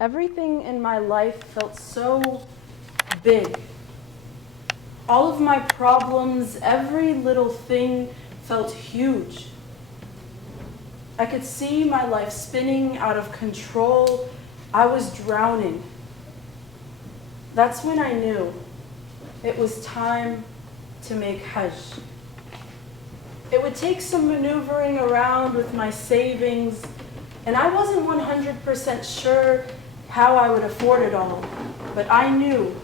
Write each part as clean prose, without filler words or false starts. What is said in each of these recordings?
Everything in my life felt so big. All of my problems, every little thing felt huge. I could see my life spinning out of control. I was drowning. That's when I knew it was time to make Hajj. It would take some maneuvering around with my savings, and I wasn't 100% sure how I would afford it all, but I knew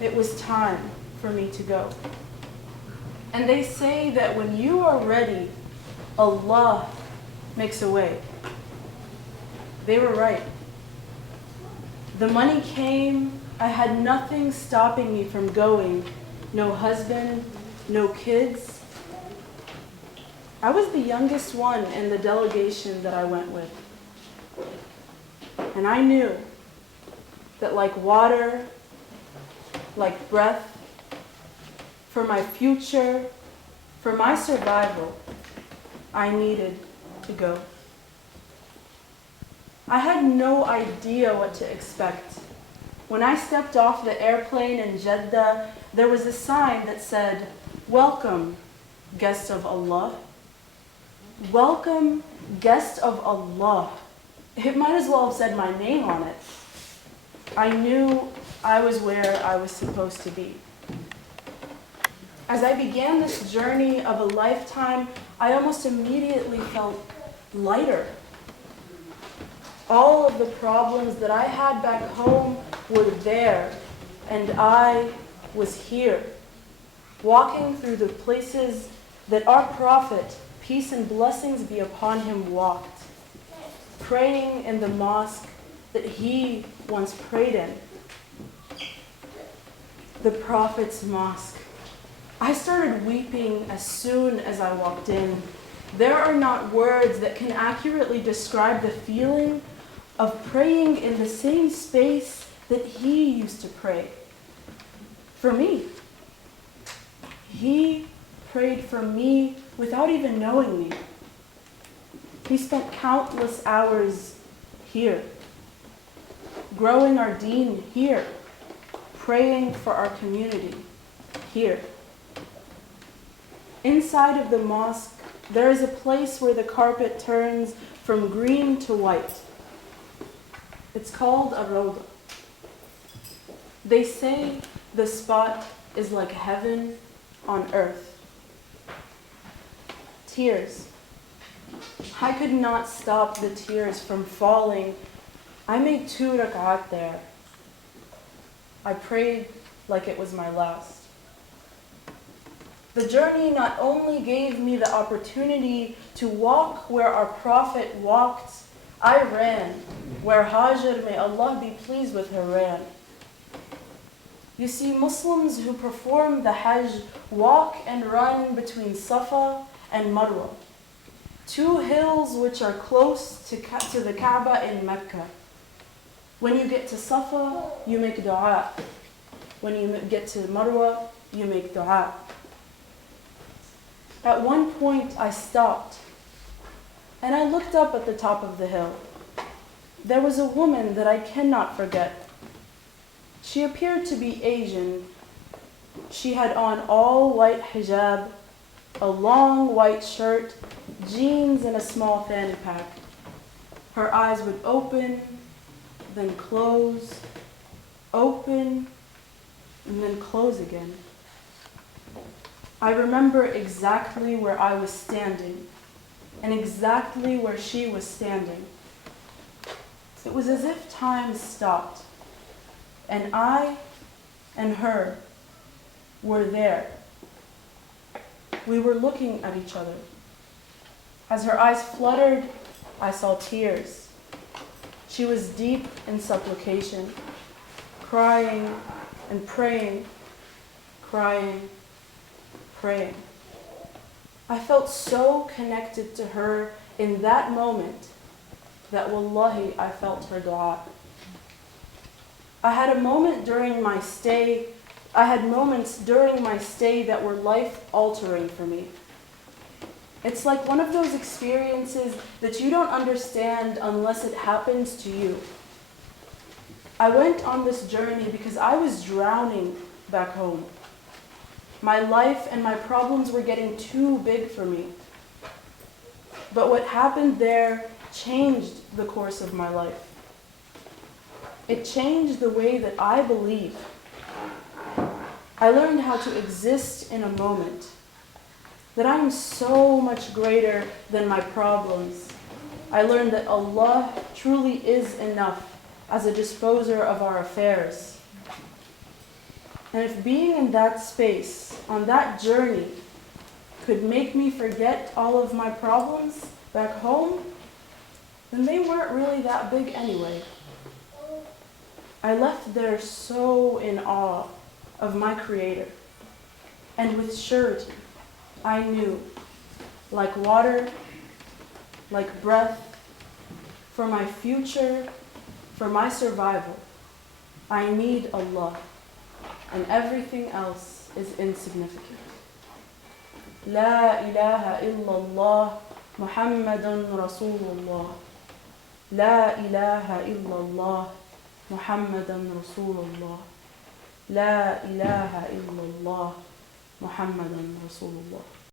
it was time for me to go. And they say that when you are ready, Allah makes a way. They were right. The money came. I had nothing stopping me from going. No husband, no kids. I was the youngest one in the delegation that I went with. And I knew that like water, like breath, for my future, for my survival, I needed to go. I had no idea what to expect. When I stepped off the airplane in Jeddah, there was a sign that said, "Welcome, guest of Allah." Welcome, guest of Allah. It might as well have said my name on it. I knew I was where I was supposed to be. As I began this journey of a lifetime, I almost immediately felt lighter. All of the problems that I had back home were there, and I was here, walking through the places that our Prophet, peace and blessings be upon him, walked, praying in the mosque that he once prayed in. The Prophet's mosque. I started weeping as soon as I walked in. There are not words that can accurately describe the feeling of praying in the same space that he used to pray. For me. He prayed for me without even knowing me. He spent countless hours here, growing our deen here, praying for our community here. Inside of the mosque, there is a place where the carpet turns from green to white. It's called a rawdah. They say the spot is like heaven on earth. Tears. I could not stop the tears from falling. I made 2 rak'at there. I prayed like it was my last. The journey not only gave me the opportunity to walk where our Prophet walked, I ran where Hajar, may Allah be pleased with her, ran. You see, Muslims who perform the Hajj walk and run between Safa and Marwa, 2 hills which are close to the Kaaba in Mecca. When you get to Safa, you make dua. When you get to Marwa, you make dua. At one point, I stopped, and I looked up at the top of the hill. There was a woman that I cannot forget. She appeared to be Asian. She had on all white hijab, a long white shirt, jeans, and a small fanny pack. Her eyes would open, then close, open, and then close again. I remember exactly where I was standing and exactly where she was standing. It was as if time stopped, and I and her were there. We were looking at each other. As her eyes fluttered, I saw tears. She was deep in supplication, crying and praying, crying, praying. I felt so connected to her in that moment that wallahi, I felt her dua. I had moments during my stay that were life-altering for me. It's like one of those experiences that you don't understand unless it happens to you. I went on this journey because I was drowning back home. My life and my problems were getting too big for me. But what happened there changed the course of my life. It changed the way that I believe. I learned how to exist in a moment, that I am so much greater than my problems. I learned that Allah truly is enough as a disposer of our affairs. And if being in that space, on that journey, could make me forget all of my problems back home, then they weren't really that big anyway. I left there so in awe of my Creator. And with surety, I knew, like water, like breath, for my future, for my survival, I need Allah, and everything else is insignificant. La ilaha illallah Muhammadun Rasulullah. La ilaha illallah Muhammadan Rasulullah. La ilaha illallah Muhammadan Rasulullah.